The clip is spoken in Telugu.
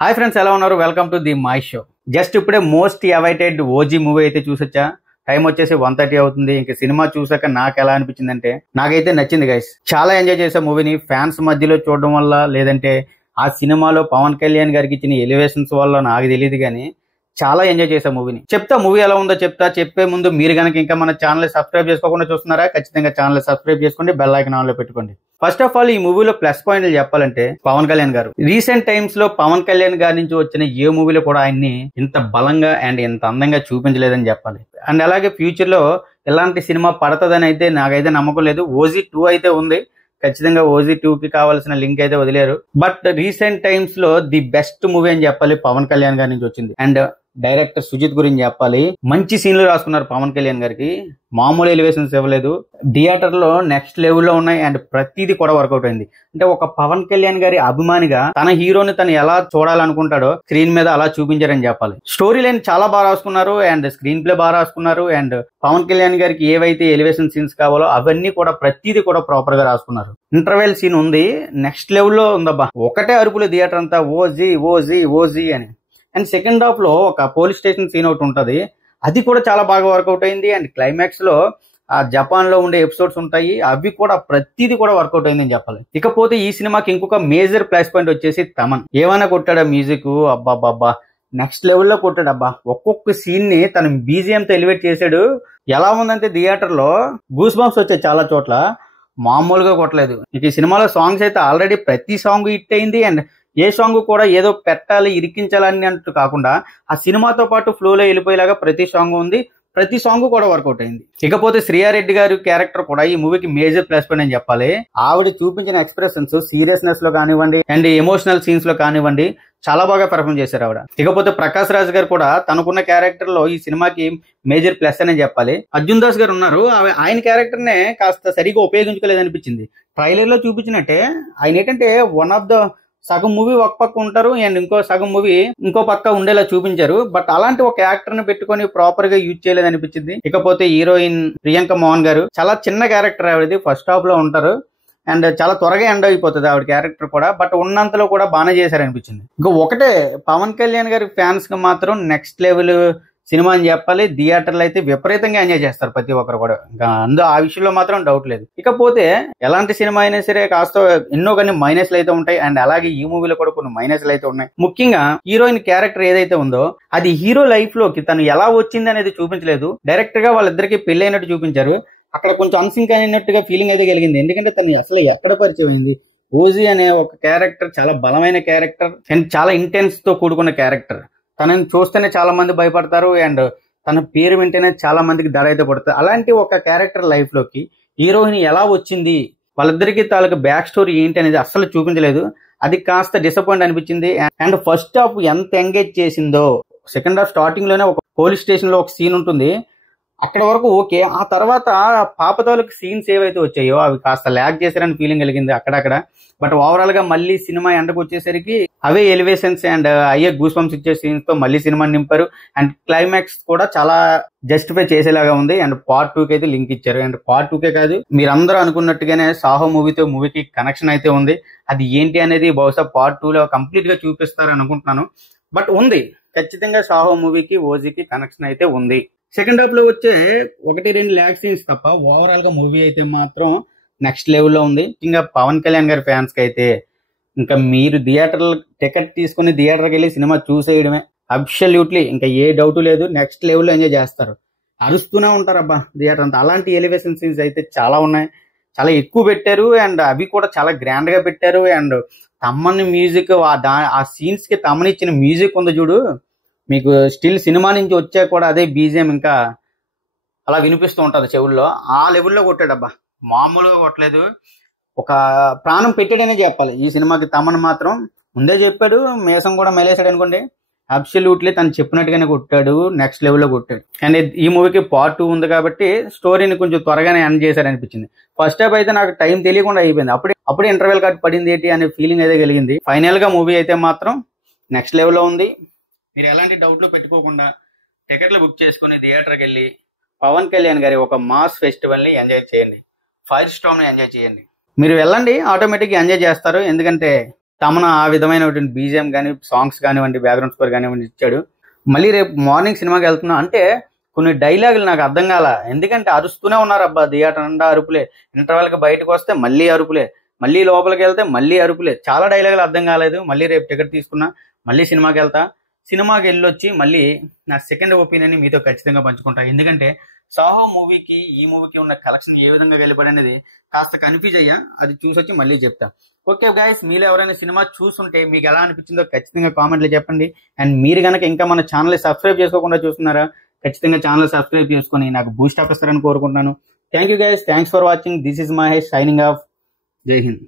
హాయ్ ఫ్రెండ్స్, ఎలా ఉన్నారు? Welcome to the my show. Just ఇప్పుడే మోస్ట్ అవైటెడ్ ఓజీ మూవీ అయితే చూసొచ్చా. టైం వచ్చేసి 1:30 అవుతుంది. ఇంక సినిమా చూసాక నాకు ఎలా అనిపించింది అంటే, నాకైతే నచ్చింది గైస్. చాలా ఎంజాయ్ చేసే మూవీని ఫ్యాన్స్ మధ్యలో చూడడం వల్ల, లేదంటే ఆ సినిమాలో పవన్ కళ్యాణ్ గారికి ఇచ్చిన ఎలివేషన్స్ వల్ల నాకు తెలియదు కానీ చాలా ఎంజాయ్ చేసే మూవీని. చెప్తా మూవీ ఎలా ఉందో చెప్తా. చెప్పే ముందు మీరు కనుక ఇంకా మన ఛానల్ సబ్స్క్రైబ్ చేసుకోకుండా చూస్తున్నారా, ఖచ్చితంగా ఛానల్ సబ్స్క్రైబ్ చేసుకోండి, బెల్ ఐకాన్ ఆన్ లో పెట్టుకోండి. ఫస్ట్ ఆఫ్ ఆల్, ఈ మూవీలో ప్లస్ పాయింట్లు చెప్పాలంటే పవన్ కళ్యాణ్ గారు. రీసెంట్ టైమ్స్ లో పవన్ కళ్యాణ్ గారి నుంచి వచ్చిన ఏ మూవీలో కూడా ఆయన్ని ఇంత బలంగా అండ్ ఇంత అందంగా చూపించలేదని చెప్పాలి. అండ్ అలాగే ఫ్యూచర్ లో ఎలాంటి సినిమా పడుతుందని అయితే నాకైతే నమ్మకం లేదు. ఓజీ 2 అయితే ఉంది, ఖచ్చితంగా ఓజీ 2 కి కావాల్సిన లింక్ అయితే వదిలేరు. బట్ రీసెంట్ టైమ్స్ లో ది బెస్ట్ మూవీ అని చెప్పాలి పవన్ కళ్యాణ్ గారి నుంచి వచ్చింది. అండ్ డైరెక్టర్ సుజిత్ గురించి చెప్పాలి. మంచి సీన్లు రాసుకున్నారు పవన్ కళ్యాణ్ గారికి, మామూలు ఎలివేషన్స్ ఇవ్వలేదు. థియేటర్ లో నెక్స్ట్ లెవెల్లో ఉన్నాయి అండ్ ప్రతిదీ కూడా వర్కౌట్ అయింది. అంటే ఒక పవన్ కళ్యాణ్ గారి అభిమానిగా తన హీరోని తను ఎలా చూడాలనుకుంటాడో స్క్రీన్ మీద అలా చూపించారని చెప్పాలి. స్టోరీ లైన్ చాలా బాగా రాసుకున్నారు అండ్ స్క్రీన్ ప్లే బాగా రాసుకున్నారు. అండ్ పవన్ కళ్యాణ్ గారికి ఏవైతే ఎలివేషన్ సీన్స్ కావాలో అవన్నీ కూడా ప్రతిదీ కూడా ప్రాపర్ గా రాసుకున్నారు. ఇంటర్వెల్ సీన్ ఉంది, నెక్స్ట్ లెవెల్లో ఉందబ్బా. ఒకటే అరుపులు థియేటర్ అంతా, ఓజీ ఓజీ ఓజీ అని. అండ్ సెకండ్ హాఫ్ లో ఒక పోలీస్ స్టేషన్ సీన్ ఒకటి ఉంటది, అది కూడా చాలా బాగా వర్కౌట్ అయింది. అండ్ క్లైమాక్స్ లో ఆ జపాన్ లో ఉండే ఎపిసోడ్స్ ఉంటాయి, అవి కూడా ప్రతిదీ కూడా వర్కౌట్ అయిందని చెప్పాలి. ఇకపోతే ఈ సినిమాకి ఇంకొక మేజర్ ప్లస్ పాయింట్ వచ్చేసి తమన్. ఏమైనా కొట్టాడా మ్యూజిక్, అబ్బాబ్బా నెక్స్ట్ లెవెల్లో కొట్టాడు అబ్బా. ఒక్కొక్క సీన్ ని తన బీజిఎం తో ఎలివేట్ చేశాడు. ఎలా ఉందంటే థియేటర్ లో గూస్ బంప్స్ వచ్చాయి చాలా చోట్ల, మామూలుగా కొట్టలేదు. ఇక ఈ సినిమాలో సాంగ్స్ అయితే ఆల్రెడీ ప్రతి సాంగ్ హిట్ అయింది. అండ్ ఏ సాంగ్ కూడా ఏదో పెట్టాలి ఇరికించాలని అంటూ కాకుండా ఆ సినిమాతో పాటు ఫ్లోలో వెళ్ళిపోయేలాగా ప్రతి సాంగ్ ఉంది, ప్రతి సాంగ్ కూడా వర్కౌట్ అయింది. ఇకపోతే శ్రీయారెడ్డి గారి క్యారెక్టర్ కూడా ఈ మూవీకి మేజర్ ప్లస్ పాయింట్ అని చెప్పాలి. ఆవిడ చూపించిన ఎక్స్ప్రెషన్స్ సీరియస్నెస్ లో కానివ్వండి అండ్ ఎమోషనల్ సీన్స్ లో కానివ్వండి చాలా బాగా పెర్ఫార్మ్ చేశారు ఆవిడ. ఇకపోతే ప్రకాష్ రాజ్ గారు కూడా తనకున్న క్యారెక్టర్ లో ఈ సినిమాకి మేజర్ ప్లస్ అని చెప్పాలి. అర్జున్ దాస్ గారు ఉన్నారు, ఆయన క్యారెక్టర్ నే కాస్త సరిగా ఉపయోగించుకోలేదనిపించింది. ట్రైలర్ లో చూపించినట్టే ఆయన ఏంటంటే వన్ ఆఫ్ ద సగం మూవీ ఒక పక్క ఉంటారు అండ్ ఇంకో సగం మూవీ ఇంకో పక్క ఉండేలా చూపించారు. బట్ అలాంటి ఒక యాక్టర్ ని పెట్టుకొని ప్రాపర్ గా యూజ్ చేయలేదు అనిపించింది. ఇకపోతే హీరోయిన్ ప్రియాంక మోహన్ గారు, చాలా చిన్న క్యారెక్టర్ ఆవిడది, ఫస్ట్ హాఫ్ లో ఉంటారు అండ్ చాలా త్వరగా ఎండ్ అయిపోతుంది ఆవిడ క్యారెక్టర్ కూడా. బట్ ఉన్నంతలో కూడా బాగానే చేశారనిపించింది. ఇంకా ఒకటే, పవన్ కళ్యాణ్ గారి ఫ్యాన్స్ కి మాత్రం నెక్స్ట్ లెవెల్ సినిమా అని చెప్పాలి. థియేటర్లు అయితే విపరీతంగా ఎంజాయ్ చేస్తారు ప్రతి ఒక్కరు కూడా, ఇంకా ఆ విషయంలో మాత్రం డౌట్ లేదు. ఇకపోతే ఎలాంటి సినిమా అయినా సరే కాస్త ఎన్నో కొన్ని మైనస్లు అయితే ఉంటాయి అండ్ అలాగే ఈ మూవీలో కూడా కొన్ని మైనస్లు అయితే ఉన్నాయి. ముఖ్యంగా హీరోయిన్ క్యారెక్టర్ ఏదైతే ఉందో అది హీరో లైఫ్ లోకి తను ఎలా వచ్చింది అనేది చూపించలేదు. డైరెక్ట్ గా వాళ్ళిద్దరికి పెళ్లి అయినట్టు చూపించారు. అక్కడ కొంచెం అన్సింక్ అయినట్టుగా ఫీలింగ్ అయితే కలిగింది. ఎందుకంటే తను అసలు ఎక్కడ పరిచయం అయింది. ఓజీ అనే ఒక క్యారెక్టర్ చాలా బలమైన క్యారెక్టర్ అండ్ చాలా ఇంటెన్స్ తో కూడుకున్న క్యారెక్టర్. తనని చూస్తేనే చాలా మంది భయపడతారు అండ్ తన పేరు వింటేనే చాలా మందికి దడ అయితే పడతారు. అలాంటి ఒక క్యారెక్టర్ లైఫ్ లోకి హీరోయిన్ ఎలా వచ్చింది, వాళ్ళిద్దరికి తాలూకు బ్యాక్ స్టోరీ ఏంటి అనేది అస్సలు చూపించలేదు. అది కాస్త డిసప్పాయింట్ అనిపించింది. అండ్ ఫస్ట్ హాఫ్ ఎంత ఎంగేజ్ చేసిందో, సెకండ్ హాఫ్ స్టార్టింగ్ లోనే ఒక పోలీస్ స్టేషన్ లో ఒక సీన్ ఉంటుంది, అక్కడ వరకు ఓకే. ఆ తర్వాత పాప తాలూకు సీన్స్ ఏవైతే వచ్చాయో అవి కాస్త ల్యాగ్ చేశారని ఫీలింగ్ కలిగింది అక్కడక్కడ. బట్ ఓవరాల్ గా మళ్ళీ సినిమా ఎండకు వచ్చేసరికి అవే ఎలివేషన్స్ అండ్ అయ్యే గూస్ బంప్స్ ఇచ్చే సీన్స్ తో మళ్ళీ సినిమాని నింపారు. అండ్ క్లైమాక్స్ కూడా చాలా జస్టిఫై చేసేలాగా ఉంది. అండ్ పార్ట్ 2 కి అయితే లింక్ ఇచ్చారు. అండ్ పార్ట్ 2 కే కాదు, మీరందరూ అనుకున్నట్టుగానే సాహో మూవీకి కనెక్షన్ అయితే ఉంది. అది ఏంటి అనేది బహుశా పార్ట్ 2 లో కంప్లీట్ గా చూపిస్తారు అనుకుంటున్నాను. బట్ ఉంది, ఖచ్చితంగా సాహో మూవీకి ఓజీకి కనెక్షన్ అయితే ఉంది. సెకండ్ హాఫ్ లో వచ్చే 1-2 ల్యాగ్ సీన్స్ తప్ప ఓవరాల్ గా మూవీ అయితే మాత్రం నెక్స్ట్ లెవెల్లో ఉంది. ఇంకా పవన్ కళ్యాణ్ గారి ఫ్యాన్స్ కి అయితే ఇంకా మీరు టికెట్ తీసుకుని థియేటర్కి వెళ్ళి సినిమా చూసేయడమే అబ్సల్యూట్లీ, ఇంకా ఏ డౌట్ లేదు. నెక్స్ట్ లెవెల్లో ఎంజాయ్ చేస్తారు, అరుస్తూనే ఉంటారు అబ్బా థియేటర్ అంతా. అలాంటి ఎలివేషన్ సీన్స్ అయితే చాలా ఉన్నాయి, చాలా ఎక్కువ పెట్టారు అండ్ అవి కూడా చాలా గ్రాండ్ గా పెట్టారు. అండ్ తమ్మని మ్యూజిక్, ఆ సీన్స్ కి తమ్మని ఇచ్చిన మ్యూజిక్ ఉంది చూడు, మీకు స్టిల్ సినిమా నుంచి వచ్చా కూడా అదే బీజిఎం ఇంకా అలా వినిపిస్తూ ఉంటది చెవుల్లో. ఆ లెవెల్లో కొట్టాడబ్బా, మామూలుగా కొట్టలేదు. ఒక ప్రాణం పెట్టాడనే చెప్పాలి ఈ సినిమాకి. తమన్ మాత్రం ముందే చెప్పాడు, మేసం కూడా మెలేసాడు అనుకోండి. అబ్సల్యూట్లీ తను చెప్పినట్టుగానే కొట్టాడు, నెక్స్ట్ లెవెల్లో కొట్టాడు. అండ్ ఈ మూవీకి పార్ట్ 2 ఉంది కాబట్టి స్టోరీని కొంచెం త్వరగానే ఎండ్ చేశారు అనిపించింది. ఫస్ట్ హాఫ్ అయితే నాకు టైం తెలియకుండా అయిపోయింది, అప్పుడే ఇంటర్వెల్ కట్ పడింది ఏంటి అనే ఫీలింగ్ అయితే కలిగింది. ఫైనల్ గా మూవీ అయితే మాత్రం నెక్స్ట్ లెవెల్లో ఉంది. మీరు ఎలాంటి డౌట్లు పెట్టుకోకుండా టికెట్లు బుక్ చేసుకుని థియేటర్కి వెళ్ళి పవన్ కళ్యాణ్ గారి ఒక మాస్ ఫెస్టివల్ ని ఎంజాయ్ చేయండి, ఫైర్ స్టార్మ్ ని ఎంజాయ్ చేయండి. మీరు వెళ్ళండి, ఆటోమేటిక్గా ఎంజాయ్ చేస్తారు. ఎందుకంటే తమన ఆ విధమైనటువంటి బీజిఎం కానీ సాంగ్స్ కానివ్వండి, బ్యాక్గ్రౌండ్ స్కోర్ కానివ్వండి ఇచ్చాడు. మళ్ళీ రేపు మార్నింగ్ సినిమాకి వెళ్తున్నా అంటే కొన్ని డైలాగులు నాకు అర్థం కాల, ఎందుకంటే అరుస్తూనే ఉన్నారు అబ్బా, థియేటర్ అంతా అరుపులే, ఇంటర్వెల్కి బయటకు వస్తే మళ్ళీ అరుపులే, మళ్ళీ లోపలికి వెళ్తే మళ్ళీ అరుపులే, చాలా డైలాగులు అర్థం కాలేదు. మళ్ళీ రేపు టికెట్ తీసుకున్నా, మళ్ళీ సినిమాకి వెళ్తా. సినిమాకి వెళ్ళొచ్చి మళ్ళీ నా సెకండ్ ఒపీనియన్ మీతో ఖచ్చితంగా పంచుకుంటా. ఎందుకంటే సాహో మూవీకి ఈ మూవీకి ఉన్న కలెక్షన్ ఏ విధంగా వెళ్ళిపడి అనేది కాస్త కన్ఫ్యూజ్ అయ్యా, అది చూసొచ్చి మళ్ళీ చెప్తా. ఓకే గైస్, మీలో ఎవరైనా సినిమా చూస్తుంటే మీకు ఎలా అనిపించిందో ఖచ్చితంగా కామెంట్లో చెప్పండి. అండ్ మీరు కనుక ఇంకా మన ఛానల్ సబ్స్క్రైబ్ చేసుకోకుండా చూస్తున్నారా, ఖచ్చితంగా ఛానల్ సబ్స్క్రైబ్ చేసుకొని నాకు బూస్ట్ అప్ ఇస్తారని కోరుకుంటున్నాను. Thank you guys, thanks for watching. This is Mahesh signing off. జై హింద్.